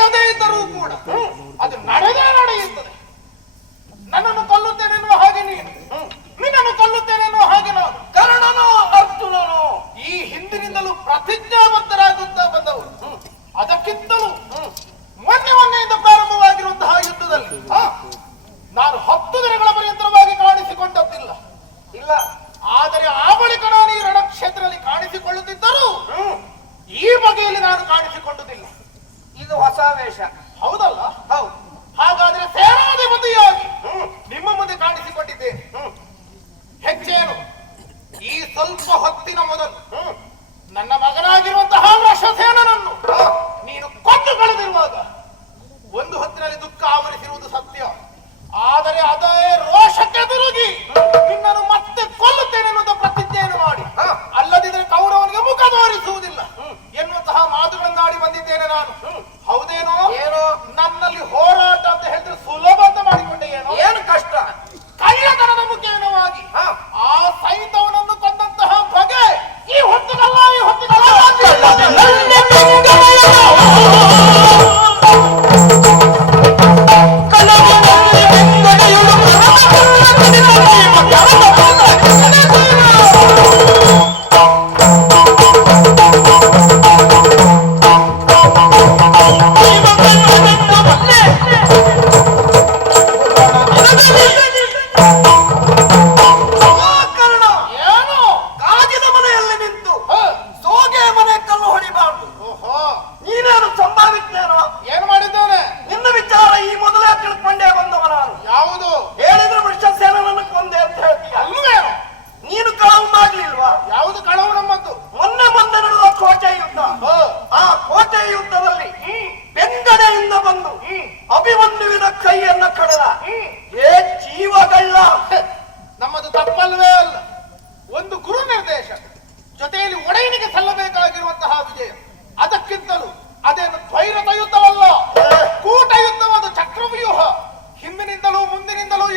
ನಡೆಯದೇ ಇದ್ದರೂ ಕೂಡ ಅದು ನಡೆದೇ ನಡೆಯುತ್ತದೆ. ನನ್ನನ್ನು ಕೊಲ್ಲುತ್ತೇನೆನ್ನುವ ಹಾಗೆ ನೀನು ನಿನ್ನನ್ನು ಕೊಲ್ಲುತ್ತೇನೆನ್ನುವ ಹಾಗೆ ನಾವು ಕರ್ಣನೋ ಅರ್ಜುನನೋ, ಈ ಹಿಂದಿನಿಂದಲೂ ಪ್ರತಿಜ್ಞಾಬದ್ಧರಾಗುತ್ತಾ ಬಂದವರು ಅದಕ್ಕಿಂತಲೂ ಮೊನ್ನೆ ಮೊನ್ನೆಯಿಂದ ಪ್ರಾರಂಭವಾಗಿರುವಂತಹ ಯುದ್ಧದಲ್ಲಿ ನಾನು ಹತ್ತು ದಿನಗಳ ಪರ್ಯಂತರವಾಗಿ ಕಾಣಿಸಿಕೊಂಡದ್ದಿಲ್ಲ. ಇಲ್ಲ, ಆದರೆ ಆ ಬಳಿಕ ನಾನು ಈ ರಣಕ್ಷೇತ್ರದಲ್ಲಿ ಕಾಣಿಸಿಕೊಳ್ಳುತ್ತಿದ್ದರೂ ಈ ಬಗೆಯಲ್ಲಿ ನಾನು ಕಾಣಿಸಿಕೊಂಡುದಿಲ್ಲ. ಇದು ಹೊಸ ವೇಷ. ಹೌದಲ್ಲ? ಹೌದು. ಹಾಗಾದ್ರೆ ಸೇನಾಧಿಪತಿಯಾಗಿ ನಿಮ್ಮ ಮುಂದೆ ಕಾಣಿಸಿಕೊಂಡಿದ್ದೇನೆ ಹೆಚ್ಚೇನು ಈ ಸ್ವಲ್ಪ ಹೊತ್ತಿನ ಮೊದಲು.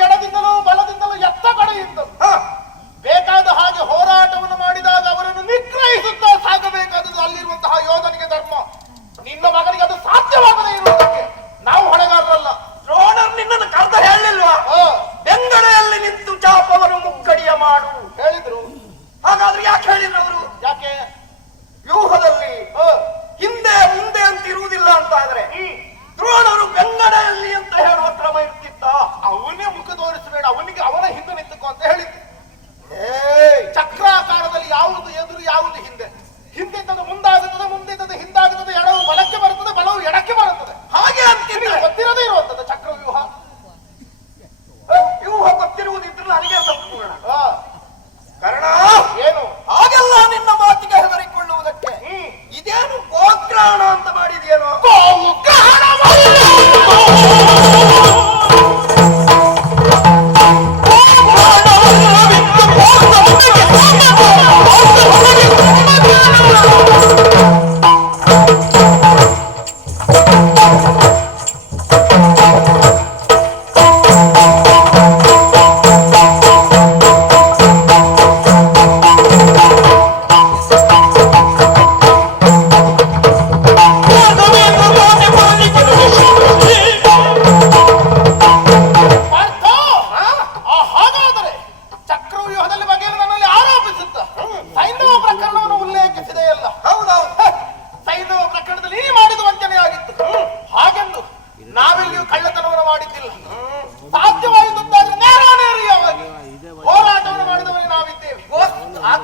ಎಡದಿಂದಲೂ ಬಲದಿಂದಲೂ ಎತ್ತ ಕಡೆಯಿಂದಲೂ ಬೇಕಾದ ಹಾಗೆ ಹೋರಾಟವನ್ನು ಮಾಡಿದಾಗ ಅವರನ್ನು ನಿಗ್ರಹಿಸುತ್ತಾ ಸಾಗಬೇಕಾದದ್ದು ಅಲ್ಲಿರುವಂತಹ ಯೋಧನಿಗೆ ಧರ್ಮ. ನಿನ್ನ ಮಗನಿಗೆ ಅದು ಸಾಧ್ಯವಾಗದೇ ಇರುವುದಕ್ಕೆ ನಾವು ಹೊಣೆಗಾರರಲ್ಲ. ದ್ರೋಣರ್ ನಿನ್ನನ್ನು ಕರೆದ ಹೇಳಿಲ್ವಾ ಬೆಂಗಡೆಯಲ್ಲಿ ನಿಂತು ಚಾಪವನ್ನು ಮುಕ್ಕಡಿಯ ಮಾಡು. ಹೇಳಿದ್ರು. ಹಾಗಾದ್ರೆ ಯಾಕೆ ಹೇಳಿದ್ರು ಅವರು? ಯಾಕೆ? ವ್ಯೂಹದಲ್ಲಿ ಹಿಂದೆ ಮುಂದೆ ಅಂತ ಇರುವುದಿಲ್ಲ ಅಂತ ಆದ್ರೆ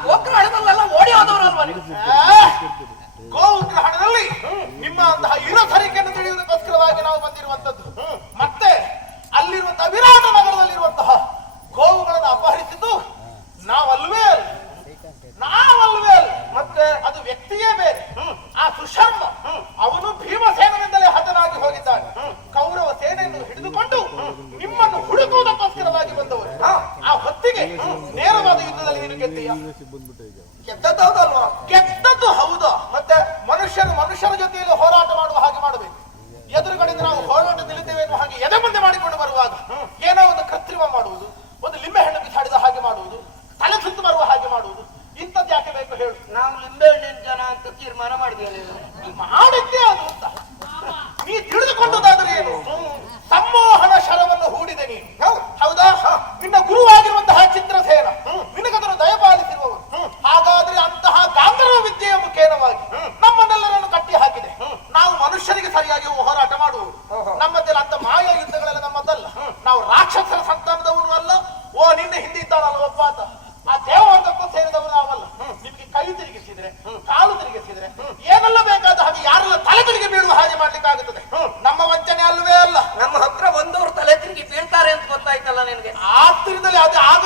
ಆ ಗೋಗ್ರಹಣದಲ್ಲೆಲ್ಲ ಓಡಿ ಹೋದವರಲ್ವಾ ನೀವು? ಆ, ಗೋಗ್ರಹಣದಲ್ಲಿ ನಿಮ್ಮ ಅಂತಹ ಇರಸರಿಕೆಯನ್ನು ತಿಳಿಯುವುದಕ್ಕೋಸ್ಕರವಾಗಿ ನಾವು ಬಂದಿರುವಂತದ್ದು ಮತ್ತೆ ಅಲ್ಲಿರುವಂತಹ ವಿರಾಟ ನಗರದಲ್ಲಿರುವಂತಹ ಗೋವುಗಳನ್ನು ಅಪಹರಿಸಿದ್ದು ನಾವಲ್ವೇ ನಾವಲ್ವೇ ಮತ್ತೆ ಅದು ವ್ಯಕ್ತಿಯೇ ಬೇರೆ. ಆ ಸುಶರ್ಮ ನೇರವಾದ ಯುದ್ಧದಲ್ಲಿ ನೀನು ಗೆದ್ದೀಯ? ಗೆದ್ದದ್ದೌದಲ್ವಾ ಗೆದ್ದದ್ದು ಹೌದು? ಮತ್ತೆ ಮನುಷ್ಯರು ಮನುಷ್ಯರ ಜೊತೆಯಲ್ಲಿ ಹೋರಾಟ ಮಾಡುವ ಹಾಗೆ ಮಾಡಬೇಕು. ಎದುರುಗಡೆಯಿಂದ ನಾವು ಹೋರಾಟ ನಿಲ್ಲುತ್ತೇವೆ ಎನ್ನುವ ಹಾಗೆ ಎದೆ ಮುಂದೆ ಮಾಡಿಕೊಂಡು ಬರುವಾಗ ಏನೋ ಒಂದು ಕೃತ್ರಿಮ ಮಾಡುವುದು. ನಾವು ರಾಕ್ಷಸರ ಸಂತಾನದವನು ಅಲ್ಲ. ಓ ನಿನ್ನ ಹಿಂದೆ ಇದ್ದಾಳಲ್ಲ ಒಬ್ಬ ಅಂತ ಆ ದೇವರ್ಗಕ್ಕೂ ಸೇರಿದವನು ಅವಲ್ಲ ನಿಮಗೆ ಕೈ ತಿರುಗಿಸಿದ್ರೆ ಕಾಲು ತಿರುಗಿಸಿದ್ರೆ ಏನೆಲ್ಲ ಬೇಕಾದ ಹಾಗೆ ಯಾರೆಲ್ಲ ತಲೆ ತಿರುಗಿ ಬೀಳುವ ಹಾಗೆ ಮಾಡ್ಲಿಕ್ಕೆ ನಮ್ಮ ವಂಚನೆ ಅಲ್ಲವೇ ಅಲ್ಲ. ನಮ್ಮ ಹತ್ರ ಒಂದವರು ತಲೆ ತಿರುಗಿ ಬೀಳ್ತಾರೆ ಅಂತ ಗೊತ್ತಾಯ್ತಲ್ಲ ನಿನಗೆ? ಆತ್ಮದಲ್ಲಿ ಅದು ಆಗ